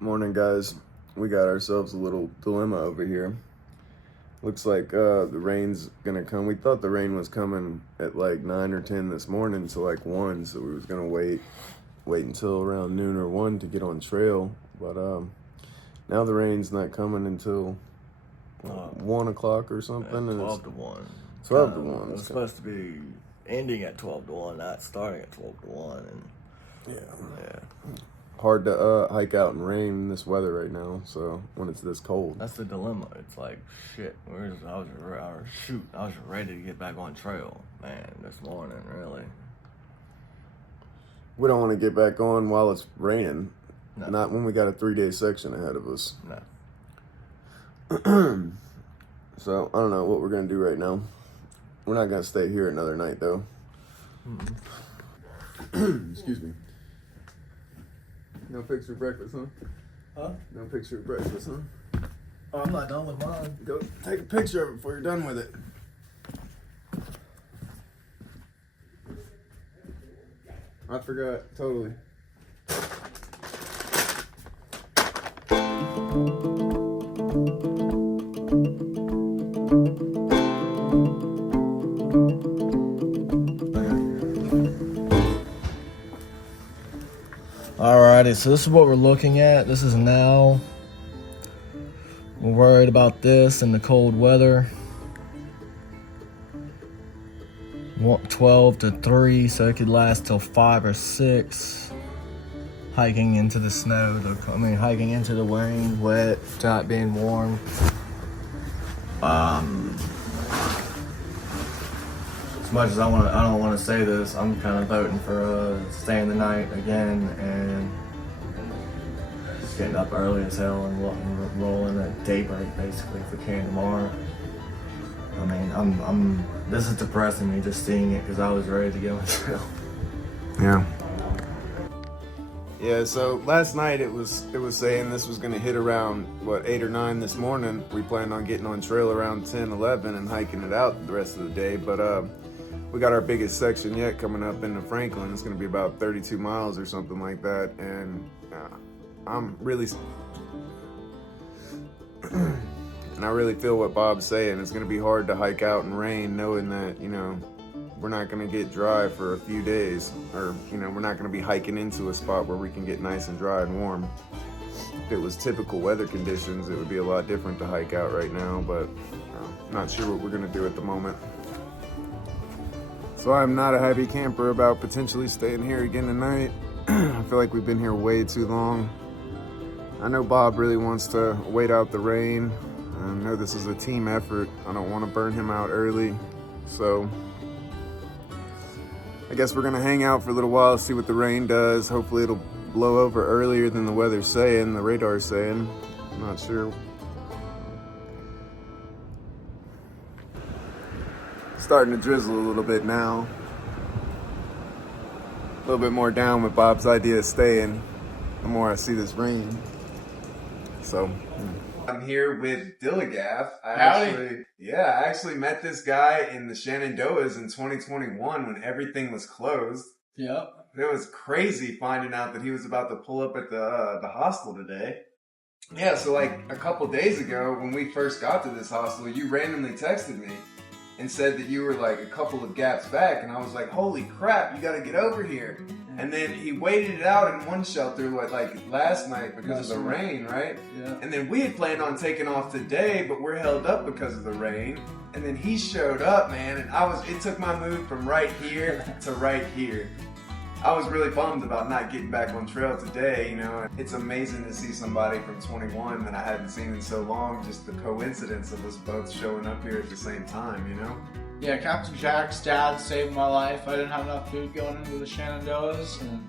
Morning, guys. We got ourselves a little dilemma over here. Looks like the rain's gonna come. We thought the rain was coming at like 9 or 10 this morning to like 1, so we was gonna wait until around noon or 1 to get on trail. But now the rain's not coming until 1 o'clock or something. 12 to 1. 12 to 1. It's supposed to be ending at 12 to 1, not starting at 12 to 1. And yeah. Hard to hike out in rain in this weather right now, so when it's this cold. That's the dilemma. It's like, shit, I was ready to get back on trail, man, this morning, really. We don't want to get back on while it's raining. No. Not when we got a 3-day section ahead of us. No. So, I don't know what we're going to do right now. We're not going to stay here another night, though. Excuse me. No picture of breakfast, huh? Huh? No picture of breakfast, huh? Oh, I'm not done with mine. Go take a picture of it before you're done with it. I forgot, totally. Alrighty, so this is what we're looking at. This is now. We're worried about this and the cold weather. 12 to 3, so it could last till 5 or 6. Hiking into the snow, hiking into the rain, wet, not being warm. As much as I don't want to say this, I'm kind of voting for staying the night again and just getting up early as hell and rolling at daybreak basically if we can tomorrow. I mean, this is depressing me just seeing it because I was ready to get on the trail. Yeah. Yeah, so last night it was saying this was gonna hit around 8 or 9 this morning. We planned on getting on trail around 10, 11 and hiking it out the rest of the day, but we got our biggest section yet coming up into Franklin. It's gonna be about 32 miles or something like that, and I'm really and I really feel what Bob's saying. It's gonna be hard to hike out in rain knowing that, we're not gonna get dry for a few days, or we're not gonna be hiking into a spot where we can get nice and dry and warm. If it was typical weather conditions, it would be a lot different to hike out right now, but I'm not sure what we're gonna do at the moment. So I'm not a happy camper about potentially staying here again tonight. I feel like we've been here way too long. I know Bob really wants to wait out the rain. I know this is a team effort. I don't want to burn him out early, so I guess we're gonna hang out for a little while, see what the rain does. Hopefully it'll blow over earlier than the weather's saying, the radar's saying. I'm not sure. Starting to drizzle a little bit now. A little bit more down with Bob's idea of staying the more I see this rain. So I'm here with Dilligaff. I actually met this guy in the Shenandoahs in 2021 when everything was closed. Yep. It was crazy finding out that he was about to pull up at the hostel today. Yeah, so like a couple days ago when we first got to this hostel, you randomly texted me and said that you were like a couple of gaps back, and I was like, holy crap, you gotta get over here. And then he waited it out in one shelter like last night because of the rain, right? Yeah. And then we had planned on taking off today, but we're held up because of the rain. And then he showed up, man, and it took my mood from right here to right here. I was really bummed about not getting back on trail today, It's amazing to see somebody from 21 that I hadn't seen in so long, just the coincidence of us both showing up here at the same time, Yeah, Captain Jack's dad saved my life. I didn't have enough food going into the Shenandoahs, and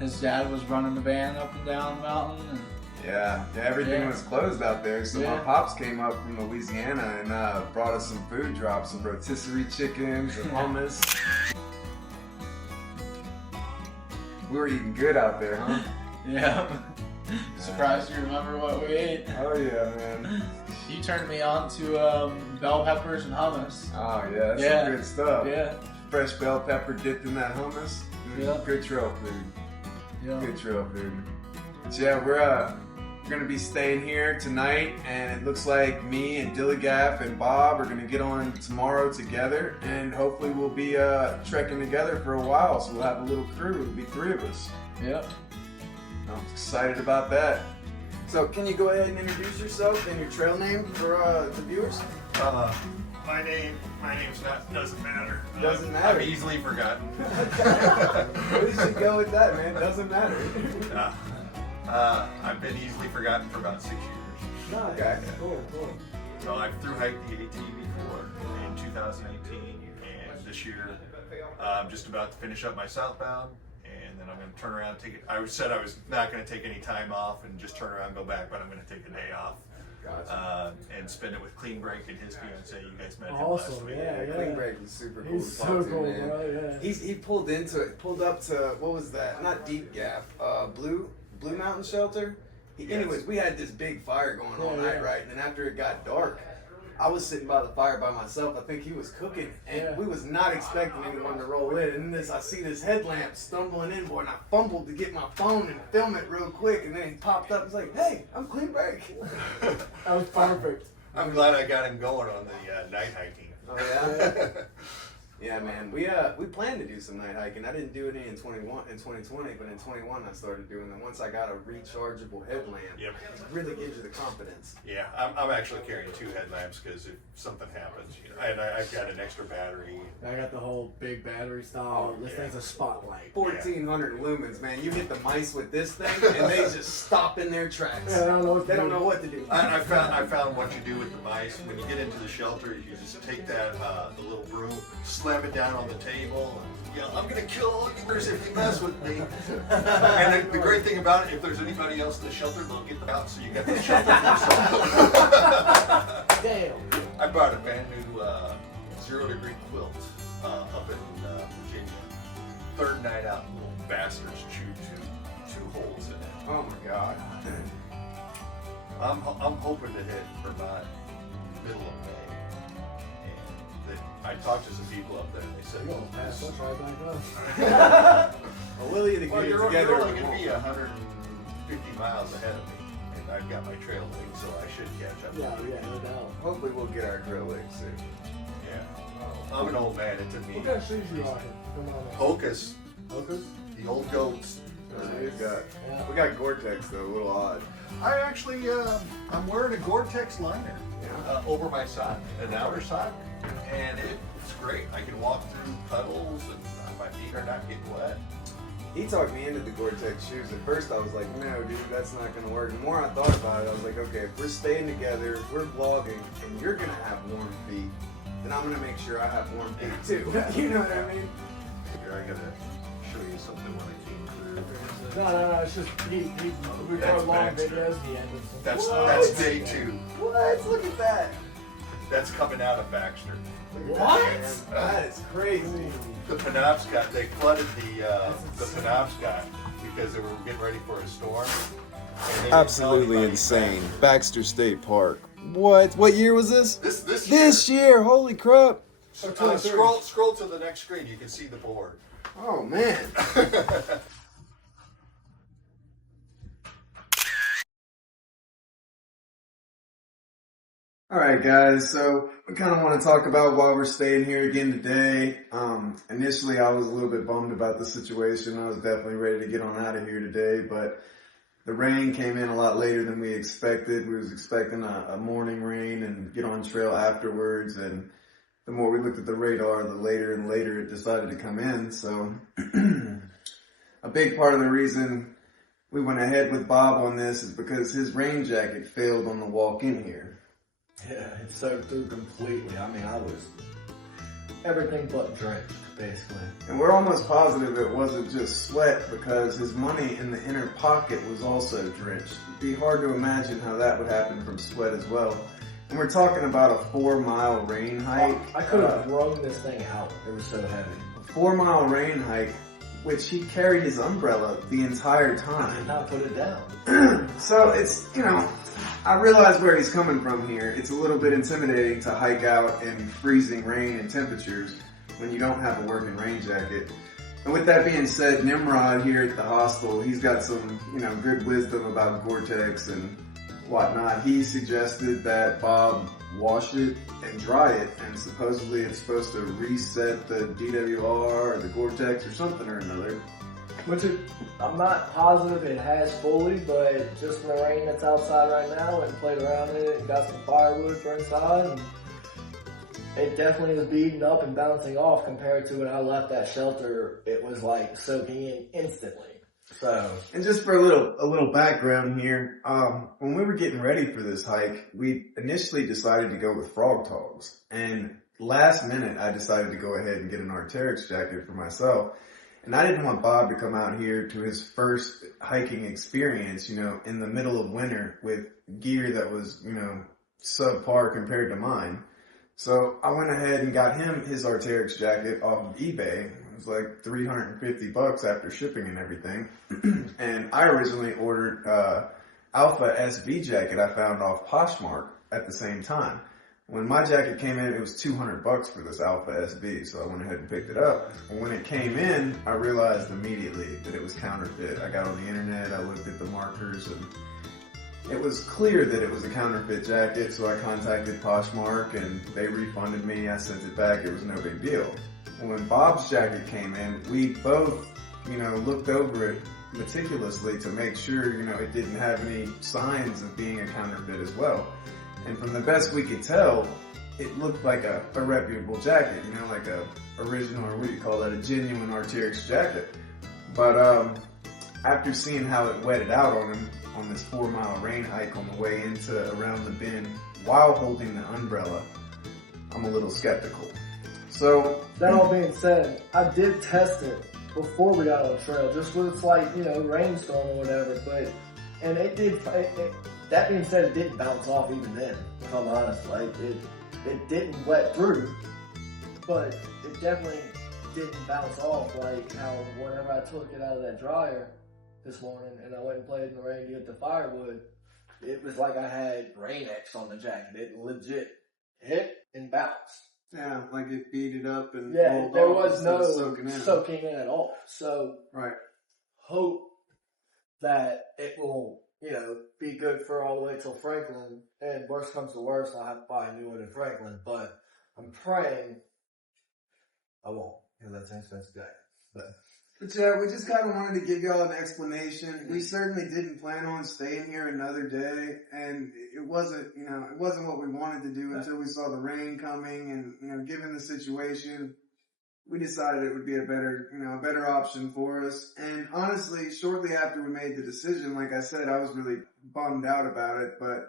his dad was running the van up and down the mountain. And Yeah, everything was closed out there, so my pops came up from Louisiana and brought us some food drops, some rotisserie chickens and hummus. We were eating good out there, huh? Yeah. Surprised you remember what we ate. Oh yeah, man. You turned me on to bell peppers and hummus. Oh yeah, that's some good stuff. Yeah. Fresh bell pepper dipped in that hummus. Yeah. Good trail food. Yeah. Good trail food. So yeah, We're gonna be staying here tonight, and it looks like me and Dilligap and Bob are gonna get on tomorrow together, and hopefully we'll be trekking together for a while, so we'll have a little crew. It'll be 3 of us. Yep. I'm excited about that. So can you go ahead and introduce yourself and your trail name for the viewers? My name's not, doesn't matter. Doesn't matter. I'm easily forgotten. We should go with that, man. Doesn't matter. I've been easily forgotten for about 6 years. Nice. Okay. Cool. So I've through hiked the AT before in 2018, and this year I'm just about to finish up my southbound, and then I'm going to turn around and take it. I said I was not going to take any time off and just turn around and go back, but I'm going to take a day off. Gotcha. And spend it with Clean Break and his fiance. You guys met him Awesome, last week. yeah. Clean Break was super cool He's to talk so to, cool, man. bro. Yeah. He pulled up to, what was that? Not Deep Gap, Blue Mountain Shelter. Anyways, we had this big fire going all night, right? And then after it got dark, I was sitting by the fire by myself. I think he was cooking, and we was not expecting anyone to roll in. And I see this headlamp stumbling in, boy, and I fumbled to get my phone and film it real quick. And then he popped up and was like, "Hey, I'm Clean Break." That was perfect. I'm glad I got him going on the night hiking. Oh yeah. Yeah, man. We planned to do some night hiking. I didn't do any in 2020, but in 21 I started doing them. Once I got a rechargeable headlamp, Yep. it really gives you the confidence. Yeah, I'm actually carrying 2 headlamps because if something happens, you know, and I've got an extra battery. I got the whole big battery style. This thing's a spotlight. 1,400 lumens, man. You hit the mice with this thing, and they just stop in their tracks. Yeah, I don't know what to They don't do. know what to do. I found what you do with the mice when you get into the shelter. You just take that the little broom, slam it down on the table, and yell, "I'm gonna kill all yours if you mess with me." And the great thing about it, if there's anybody else in the shelter, they'll get them out, so you got the shelter to yourself. Damn. I bought a brand new 0-degree quilt up in Virginia. 3rd night out, little bastards chewed two holes in it. Oh my god. I'm hoping to hit Vermont middle of May. And I talked to some people up there, and they said, You're gonna pass us right back up. Well, we'll either "Well, get it you're together or only we going to be won't. 150 miles ahead of me, and I've got my trail lead, so I should catch up." Yeah, no doubt. Hopefully we'll get our grill leg soon. Yeah. I'm an old man. It took me What kind of shoes you rocking? Come on. Hocus, Hocus? the old goats. We got Gore-Tex though, a little odd. I actually, I'm wearing a Gore-Tex liner Yeah. over my sock, an outer sock, and it's great. I can walk through puddles, and my feet are not getting wet. He talked me into the Gore-Tex shoes. At first I was like, no dude, that's not gonna work. The more I thought about it, I was like, okay, if we're staying together, if we're vlogging, and you're gonna have warm feet, then I'm gonna make sure I have warm feet too. You know what I mean? Here, I gotta show you something when I came through. No, it's just we That's record long Baxter. videos. He ended some. That's day 2. What? Look at that. That's coming out of Baxter. Look at What? that, man. That is crazy. The Penobscot, they flooded the Penobscot because they were getting ready for a storm. and they didn't tell Absolutely anybody insane. back. Baxter State Park. What year was this? This year, holy crap. scroll to the next screen. You can see the board. Oh man. Alright guys, so we kind of want to talk about why we're staying here again today. Initially I was a little bit bummed about the situation. I was definitely ready to get on out of here today, but the rain came in a lot later than we expected. We was expecting a morning rain and get on trail afterwards, and the more we looked at the radar, the later and later it decided to come in. So a big part of the reason we went ahead with Bob on this is because his rain jacket failed on the walk in here. Yeah, it soaked through completely. I mean, I was everything but drenched, basically. And we're almost positive it wasn't just sweat, because his money in the inner pocket was also drenched. It'd be hard to imagine how that would happen from sweat as well. And we're talking about a 4-mile rain hike. I could have thrown this thing out. It was so heavy. A 4-mile rain hike, which he carried his umbrella the entire I did time. not put it down. So it's, I realize where he's coming from here. It's a little bit intimidating to hike out in freezing rain and temperatures when you don't have a working rain jacket. And with that being said, Nimrod here at the hostel, he's got some, good wisdom about Gore-Tex and whatnot. He suggested that Bob wash it and dry it, and supposedly it's supposed to reset the DWR or the Gore-Tex or something or another. I'm not positive it has fully, but just in the rain that's outside right now and played around in it and got some firewood for inside, and it definitely is beating up and bouncing off compared to when I left that shelter. It was like soaking in instantly. So, and just for a little background here, when we were getting ready for this hike, we initially decided to go with frog togs, and last minute I decided to go ahead and get an Arc'teryx jacket for myself. And I didn't want Bob to come out here to his first hiking experience, in the middle of winter with gear that was, subpar compared to mine. So I went ahead and got him his Arc'teryx jacket off of eBay. It was like $350 after shipping and everything. And I originally ordered Alpha SV jacket I found off Poshmark at the same time. When my jacket came in, it was $200 for this Alpha SV, so I went ahead and picked it up. And when it came in, I realized immediately that it was counterfeit. I got on the internet, I looked at the markers, and it was clear that it was a counterfeit jacket, so I contacted Poshmark, and they refunded me. I sent it back. It was no big deal. When Bob's jacket came in, we both, looked over it meticulously to make sure, it didn't have any signs of being a counterfeit as well. And from the best we could tell, it looked like a reputable jacket, like a original, or what do you call that, a genuine Arc'teryx jacket. But after seeing how it wetted out on him on this 4-mile rain hike on the way into around the bend while holding the umbrella, I'm a little skeptical. So that all being said, I did test it before we got on the trail, just with a slight, rainstorm or whatever, and it did, that being said, it didn't bounce off even then, if I'm honest. Like, it didn't wet through, but it definitely didn't bounce off like how whenever I took it out of that dryer this morning and I went and played in the rain to get the firewood, it was like I had rain X on the jacket. It legit hit and bounced. Yeah, like it beat it up and yeah, there was no soaking in at all. So right, hope that it will, be good for all the way till Franklin. And worst comes to worst, I'll have to buy a new one in Franklin. But I'm praying I won't, because that's an expensive jacket. But yeah, we just kind of wanted to give y'all an explanation. We certainly didn't plan on staying here another day, and it wasn't what we wanted to do until we saw the rain coming, and given the situation, we decided it would be a better option for us. And honestly, shortly after we made the decision, like I said, I was really bummed out about it, but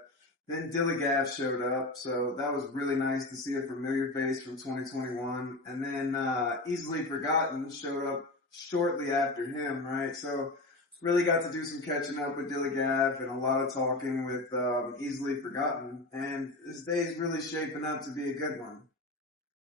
then Dilligaff showed up, so that was really nice to see a familiar face from 2021. And then Easily Forgotten showed up shortly after him, right? So really got to do some catching up with Dilligaff and a lot of talking with Easily Forgotten. And this day is really shaping up to be a good one.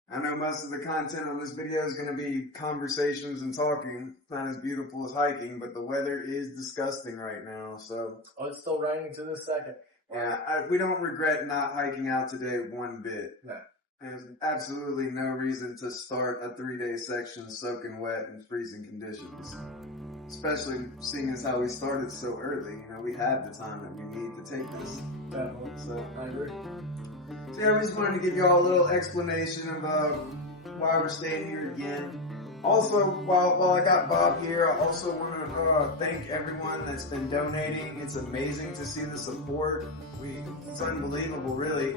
I know most of the content on this video is going to be conversations and talking. It's not as beautiful as hiking, but the weather is disgusting right now, so. Oh, it's still raining to this second. Yeah, we don't regret not hiking out today one bit. No. There's absolutely no reason to start a 3-day section soaking wet in freezing conditions. Especially seeing as how we started so early. We had the time that we need to take this. Definitely. So I agree. So yeah, we just wanted to give you all a little explanation of why we're staying here again. Also, while I got Bob here, I also want to thank everyone that's been donating. It's amazing to see the support. It's unbelievable, really.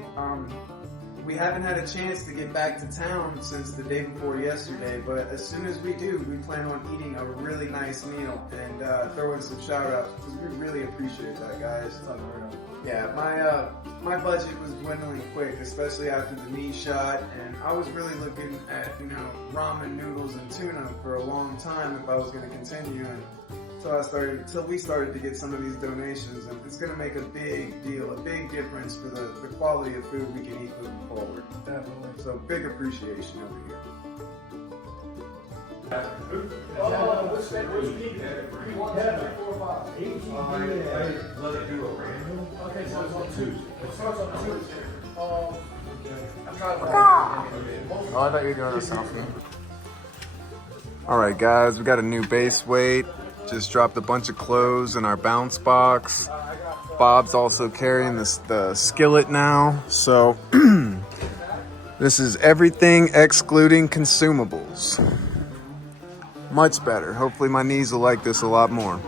We haven't had a chance to get back to town since the day before yesterday, but as soon as we do, we plan on eating a really nice meal and throw in some shout outs because we really appreciate that, guys. Yeah, my budget was dwindling quick, especially after the knee shot, and I was really looking at, ramen noodles and tuna for a long time if I was going to continue, and until we started to get some of these donations, and it's going to make a big deal, a big difference for the quality of food we can eat moving forward. Definitely. So big appreciation over here. Which peak? 1, 2, 3, 4, 5. 18. Let it do a random. Okay, so it's on 2. It starts on 2. I'm trying to. Oh, I thought you were doing a selfie. All right, guys, we got a new base weight. Just dropped a bunch of clothes in our bounce box. Bob's also carrying the skillet now. So this is everything excluding consumables. Much better. Hopefully my knees will like this a lot more.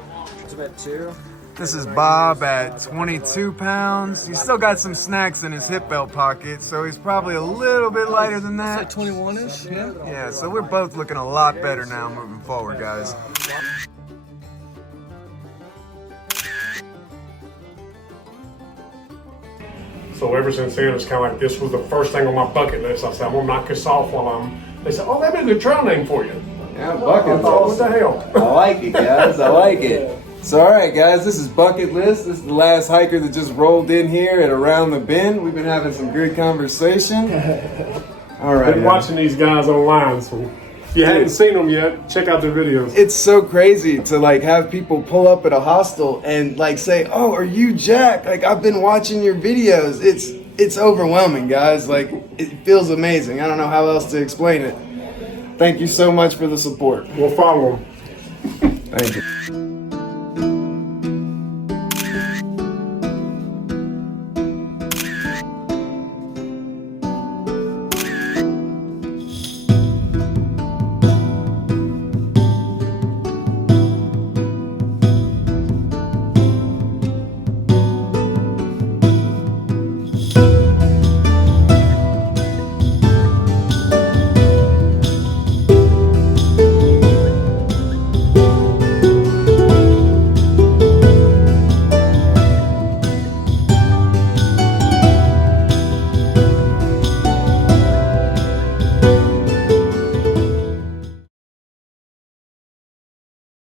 It's about 2. This is Bob at 22 pounds. He's still got some snacks in his hip belt pocket, so he's probably a little bit lighter than that. 21-ish, yeah. Yeah, so we're both looking a lot better now moving forward, guys. So ever since then, it's kind of like this was the first thing on my bucket list. I said, I'm gonna knock this off while I'm. They said, oh, that'd be a good trail name for you. Yeah, I bucket thought, what list. the hell? I like it, guys. I like it. So, all right, guys, this is Bucket List. This is the last hiker that just rolled in here at Around the Bend. We've been having some good conversation. All right. Been watching these guys online, so if you hadn't seen them yet, check out their videos. It's so crazy to like have people pull up at a hostel and like say, "Oh, are you Jack? Like I've been watching your videos." It's overwhelming, guys. Like it feels amazing. I don't know how else to explain it. Thank you so much for the support. We'll follow them. Thank you.